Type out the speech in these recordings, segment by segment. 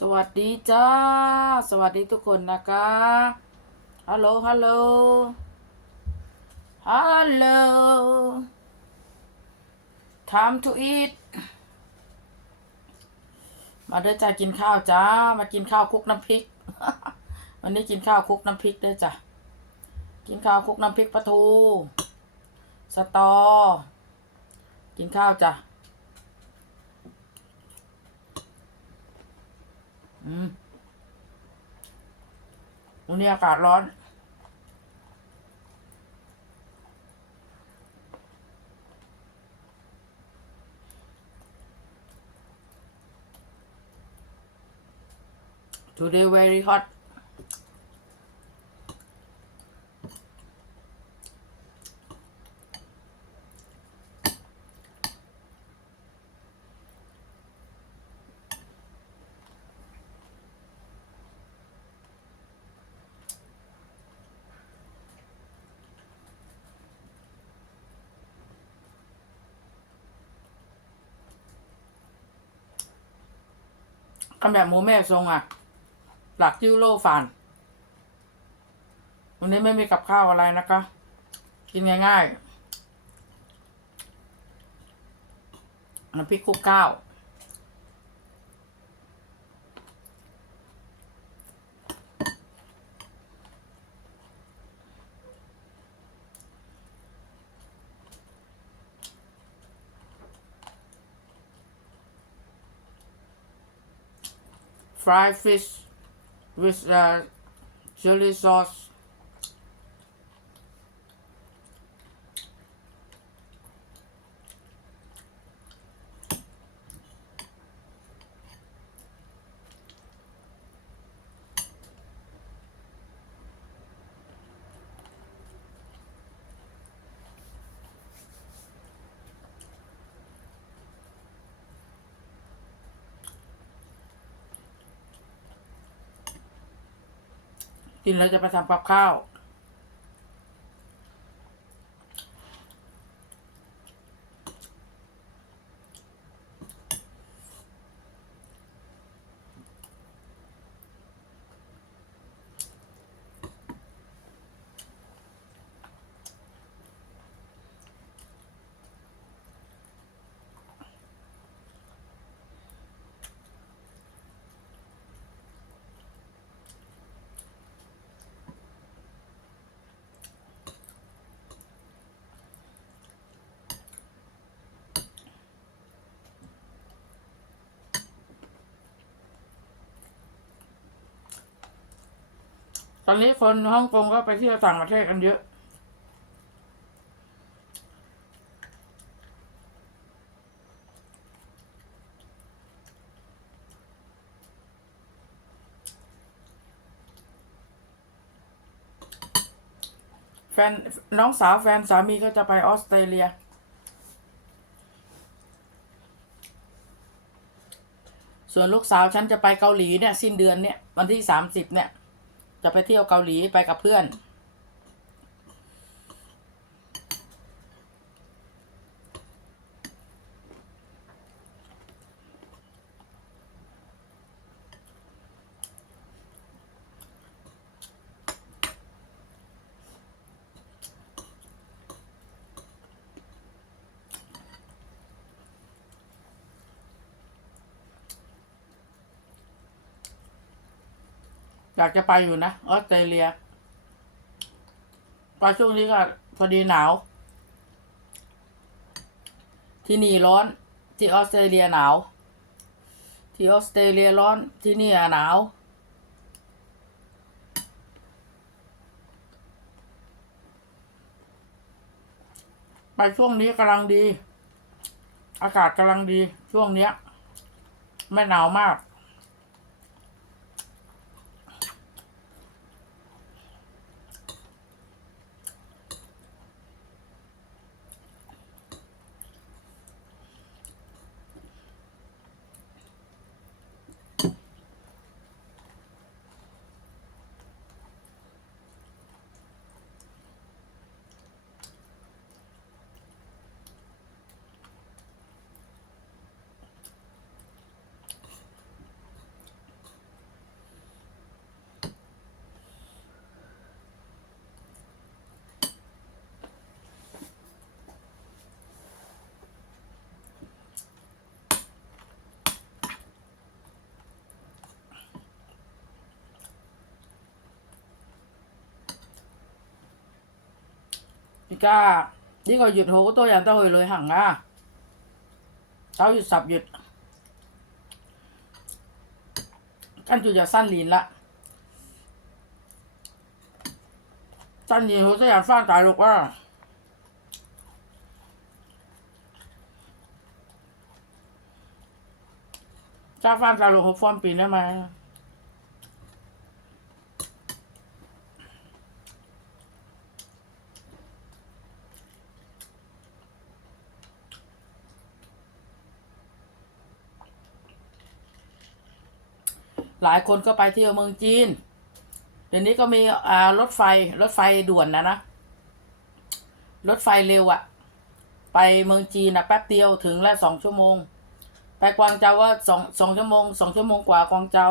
สวัสดีจ้า สวัสดีทุกคนนะคะ ฮัลโหล ฮัลโหล ฮัลโหล time to eat มาเด้อจ้ากินข้าวจ้า มากินข้าวคลุกน้ำพริก วันนี้กินข้าวคลุกน้ำพริกเด้อจ้ะกินข้าวคลุกน้ำพริกปลาทู สตอ กินข้าวจ้ะ ตรงนนี้อากาศร้อน Today very hot คำแบบหมูแม่ทรงอะ หลักจิ้วโลฟันวันนี้ไม่มีกับข้าวอะไรนะคะ กินง่ายๆน้ำพริกคุกข้าว fried fish with uh, chili sauce.. กินแล้วจะไปทำกับข้าว ตอนนี้คนฮ่องกงก็ไปเที่ยวต่างประเทศกันเยอะ แฟนน้องสาวแฟนสามีก็จะไปออสเตรเลียส่วนลูกสาวฉันจะไปเกาหลีเนี่ย สิ้นเดือนเนี่ย วันที่สามสิบเนี่ย จะไปเที่ยวเกาหลีไปกับเพื่อน อยากจะไปอยู่นะออสเตรเลียไปช่วงนี้ก็พอดีหนาว ที่นี่ร้อนที่ออสเตรเลียหนาว ที่ออสเตรเลียร้อนที่นี่หนาวไปช่วงนี้กำลังดี อากาศกำลังดีช่วงเนี้ย ไม่หนาวมาก而家呢個月好多人都去旅行啊！九月、十月，跟住就新年啦。新年好多人翻大陸啊！揸翻大陸好方便啊嘛！ ายคนก็ไปเที่ยวเมืองจีน เดี๋ยวนี้ก็มีอ่ารถไฟรถไฟด่วนนะนะ รถไฟเร็วอะไปเมืองจีนนะแป๊บเดียวถึงแล้วสองชั่วโมง ไปกวางเจาว่าสองสองชั่วโมงสองชั่วโมงกว่ากวางเจา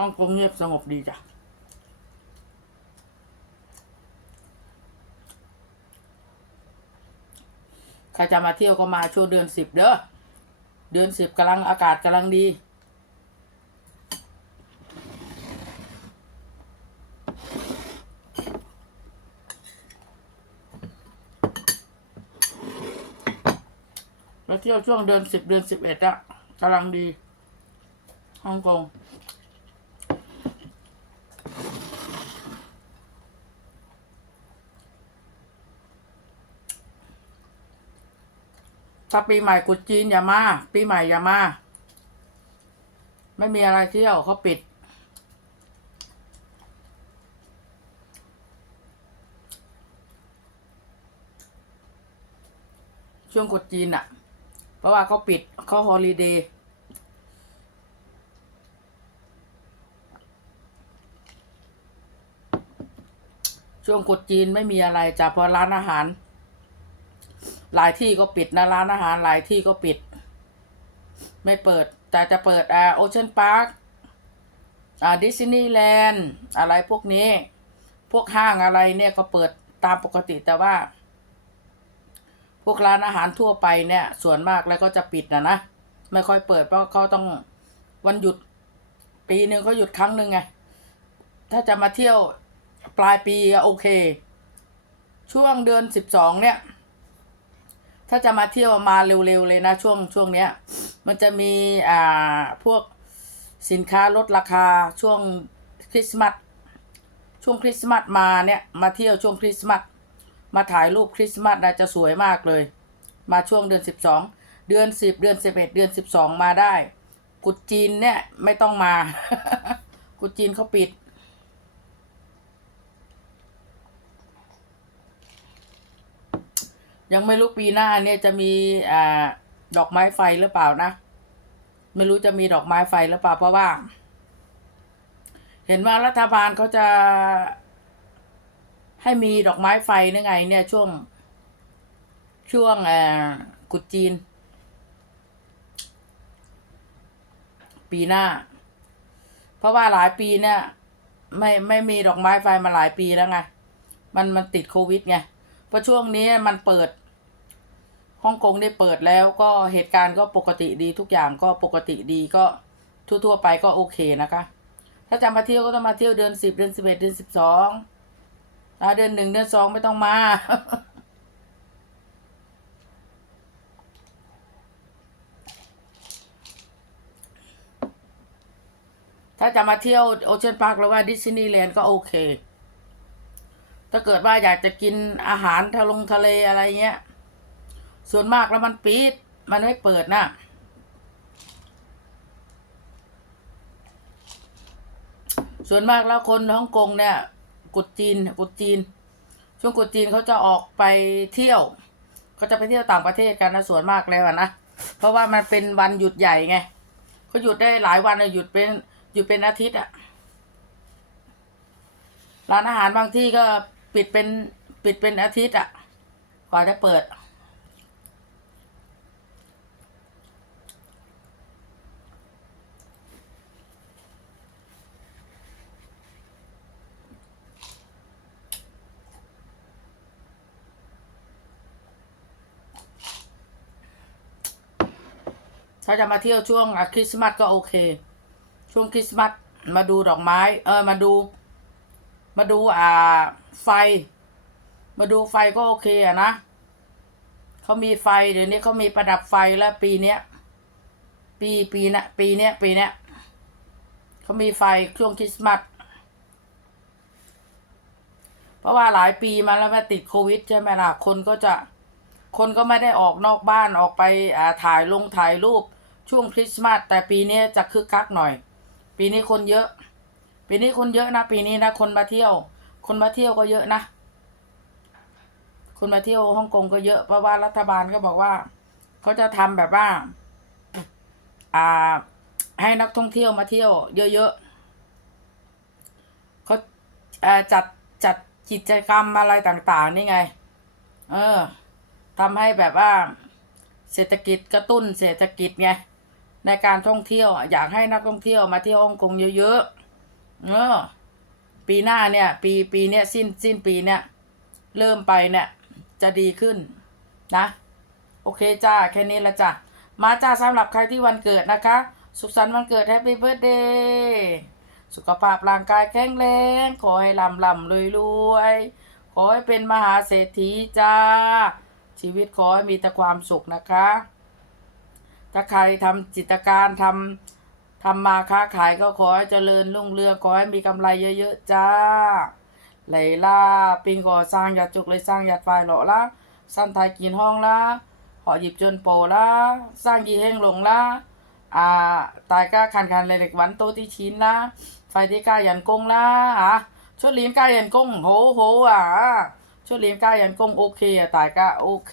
ฮ่องกงเงียบสงบดีจ้ะใครจะมาเที่ยวก็มาช่วงเดือนสิบเด้อเดือนสิบกำลังอากาศกำลังดีมาเที่ยวช่วงเดือนสิบเดือนสิบเอ็ดอะกำลังดีฮ่องกง ถ้าปีใหม่กุจีนอย่ามา ปีใหม่อย่ามา ไม่มีอะไรเที่ยวเขาปิด ช่วงกุจีนอะเพราะว่าเขาปิดเขาฮอลิเดย์ช่วงกุจีนไม่มีอะไรจ้ะเพอร้านอาหาร หลายที่ก็ปิดนะร้านอาหารหลายที่ก็ปิด ไม่เปิด แต่จะเปิดอ่าโอเชียนพาร์คอ่าดิสนีย์แลนด์อะไรพวกนี้ พวกห้างอะไรเนี่ยก็เปิดตามปกติแต่ว่า พวกร้านอาหารทั่วไปเนี่ย ส่วนมากแล้วก็จะปิดนะนะไม่ค่อยเปิดเพราะเขาต้องวันหยุด ปีหนึ่งเขาหยุดครั้งหนึ่งไงถ้าจะมาเที่ยวปลายปีโอเค ช่วงเดือนสิบสองเนี่ย ถ้าจะมาเที่ยวมาเร็วๆเลยนะช่วงช่วงเนี้ย มันจะมีอ่าพวกสินค้าลดราคาช่วงคริสต์มาสช่วงคริสต์มาสมาเนี่ยมาเที่ยวช่วงคริสต์มาสมาถ่ายรูปคริสต์มาสนะจะสวยมากเลย มาช่วงเดือนสิบสองเดือนสิบเดือนสิบเอ็ดเดือนสิบสองมาได้ กุดจีนเนี่ยไม่ต้องมา กุดจีนเขาปิด ยังไม่รู้ปีหน้าเนี่ยจะมีอ่าดอกไม้ไฟหรือเปล่านะ ไม่รู้จะมีดอกไม้ไฟหรือเปล่าเพราะว่า เห็นว่ารัฐบาลเขาจะ ให้มีดอกไม้ไฟนึงไง เนี่ยช่วง ช่วงอ่ากุดจีน ปีหน้า เพราะว่าหลายปีเนี่ย ไม่ไม่มีดอกไม้ไฟมาหลายปีแล้วไงมันมันติดโควิดไงเพราะช่วงนี้มันเปิด ฮ่องกงได้เปิดแล้วก็เหตุการณ์ก็ปกติดีทุกอย่างก็ปกติดีก็ทั่วๆไปก็โอเคนะคะ ถ้าจะมาเที่ยวก็ต้องมาเที่ยวเดือนสิบเดือนสิบเอ็ดเดือนสิบสองเดือนหนึ่งเดือนสองไม่ต้องมาถ้าจะมาเที่ยวโอเชียนพาร์คหรือว่าดิสนีย์แลนด์ก็โอเค ถ้าเกิดว่าอยากจะกินอาหารทะลงทะเลอะไรเงี้ย ส่วนมากแล้วมันปิด มันไม่เปิดนะส่วนมากแล้วคนฮ่องกงเนี่ยกุดจีนกุดจีน ช่วงกุดจีนเขาจะออกไปเที่ยวเขาจะไปเที่ยวต่างประเทศกันนะส่วนมากแล้วะนะเพราะว่ามันเป็นวันหยุดใหญ่ไงเขาหยุดได้หลายวันเลยหยุดเป็นหยุดเป็นอาทิตย์อะร้านอาหารบางที่ก็ปิดเป็นปิดเป็นอาทิตย์อะกว่าจะเปิด ถ้าจะมาเที่ยวช่วงคริสต์มาสก็โอเค ช่วงคริสต์มาสมาดูดอกไม้ เออมาดู มาดูอ่าไฟ มาดูไฟก็โอเคอะนะเขามีไฟเดี๋ยวนี้เขามีประดับไฟแล้วปีเนี้ยปีปีนะปีเนี้ยปีเนี้ยเขามีไฟช่วงคริสต์มาสเพราะว่าหลายปีมาแล้วมาติดโควิดใช่ไหมล่ะคนก็จะคนก็ไม่ได้ออกนอกบ้านออกไปอ่าถ่ายลงถ่ายรูป ช่วงคริสต์มาสแต่ปีนี้จะคึกคักหน่อย ปีนี้คนเยอะ ปีนี้คนเยอะนะ ปีนี้นะ คนมาเที่ยว คนมาเที่ยวก็เยอะนะ คนมาเที่ยวฮ่องกงก็เยอะเพราะว่ารัฐบาลก็บอกว่าเขาจะทำแบบว่า อ่า ให้นักท่องเที่ยวมาเที่ยว เยอะๆเขาอ่าจัดจัดกิจกรรมอะไรต่าง ๆ นี่ไง เออทำให้แบบว่า เศรษฐกิจกระตุ้นเศรษฐกิจไง ในการท่องเที่ยว อยากให้นักท่องเที่ยวมาเที่ยวฮ่องกงเยอะๆเออปีหน้าเนี่ย ปีปีเนี้ยสิ้นสิ้นปีเนี่ย เริ่มไปเนี่ย จะดีขึ้นนะ โอเคจ้า แค่นี้ละจ้ะ มาจ้าสำหรับใครที่วันเกิดนะคะ สุขสันต์วันเกิดแฮปปี้เบิร์ดเดย์สุขภาพร่างกายแข็งแรง ขอให้ลำลำรวยรวยขอให้เป็นมหาเศรษฐีจ้า ชีวิตขอให้มีแต่ความสุขนะคะ ถ้าใครทำจิตการทำทำมาค้าขายก็ขอให้เจริญรุ่งเรืองขอให้มีกำไรเยอะๆจ้า ไหลล่าปิงก่อสร้างอย่าจุกเลยสร้างอย่าไฟหล่อละสั้นไทยกินห้องละหอหยิบจนโปละสร้างยีเฮงหลงละอ่าตายก้าคันคันเลยเหล็กวันโตที่ชิ้นละไฟที่ก้ายันกงละอะชุดเลี้ยงก้ายันกงโหโหอะชุดเลี้ยงก้ายันกงโอเคอะตายก้าโอเค